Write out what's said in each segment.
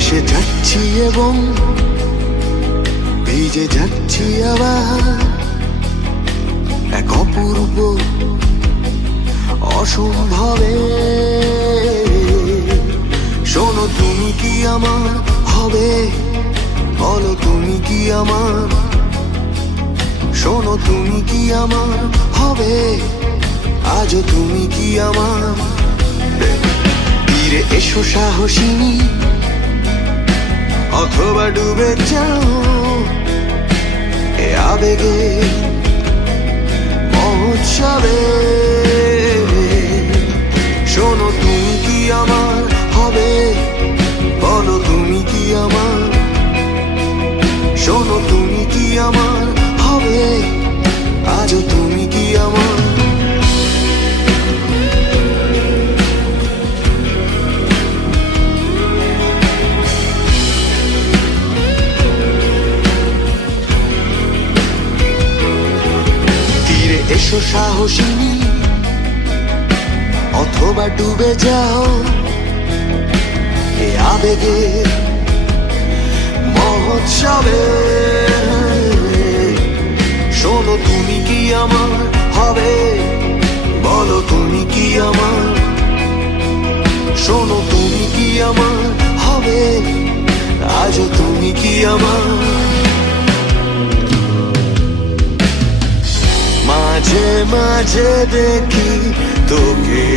ভেসে যাচ্ছি এবং ভিজে যাচ্ছি আবার এক অপূর্ব অসম্ভবে। শোনো তুমি কি আমার হবে, বলো তুমি কি আমার, শোনো তুমি কি আমার হবে, আজও তুমি কি আমার। তীরে এসো সাহসিনী, অথবা ডুবে যাও এ আবেগে মহোৎসবে। শোনো তুমি কি আমার হবে, বলো তুমি কি আমার, শোনো তুমি কি আমার হবে, আজও তুমি কি আমার। তীরে এসো সাহসিনী, অথবা ডুবে যাও এ আবেগে মহোৎসবে। শোনো তুমি কি আমার হবে, বলো তুমি কি আমার, শোনো তুমি কি আমার হবে, আজও তুমি কি আমার। মাঝে মাঝে দেখি তোকে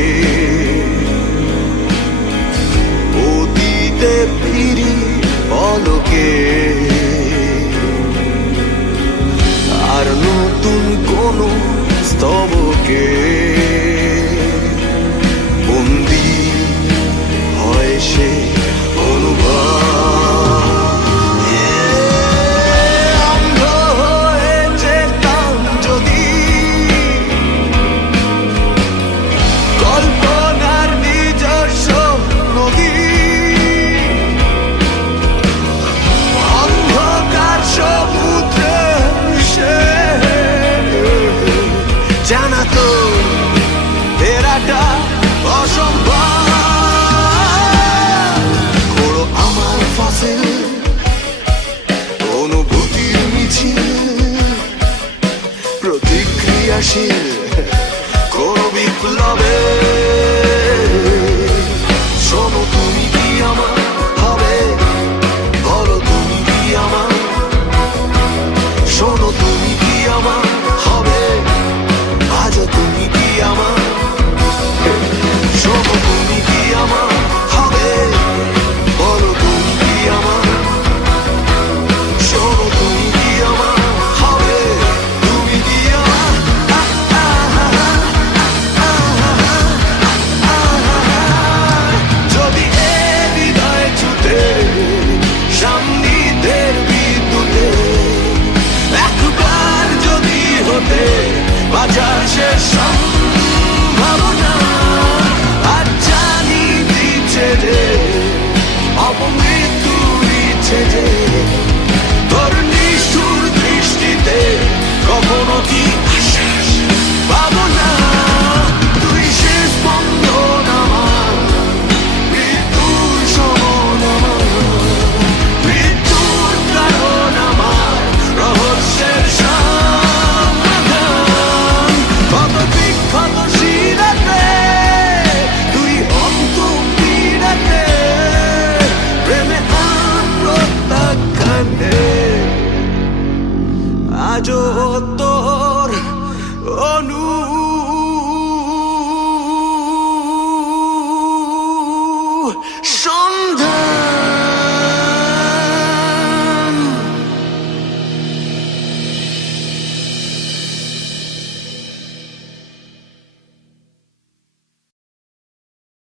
অতীতে ফিরি পলকে, আর নতুন কোন স্তবকে বন্দি হয় সে অনুভব। অন্ধ হয়ে যেতাম যদি কল্পনার নিজস্ব নদী, অন্ধকার সমুদ্রে সে জানা তো ফেরাটা অসম্ভব। করো আমার ফাসিল অনুভূতির মিছিল, প্রতিক্রিয়াশীল কোন বিপ্লবে। শোনো তুমি কি আমার হবে, বলো তুমি কি আমার, শোনো তুমি কি আমার হবে, আজও তুমি কি আমার। শোনো তুমি কি আমার হবে, বলো তুমি কি আমার, শোনো তুমি কি আমার হবে, তুমি কি আমার। যদি এ হৃদয় ছুটে সান্নিধ্যের বিদ্যুতে একবার যদি হতে বাঁচার শেষ সম্ভাবনা, আর জানি দিচ্ছে যে অপমৃত্যুর ইচ্ছে যে তোর নিষ্ঠুর দৃষ্টিতে কখনো কি আশ্বাস পাবো না। তুই শেষ স্পন্দন আমার, মৃত্যুর সমান আমার, মৃত্যুর কারণ আমার, রহস্যের সমাধান। কত বিখ্যাত শিরাতে তুই অন্তম পীড়াতে, প্রেমে আত্মত্যাখ্যানে আজও তোর অনু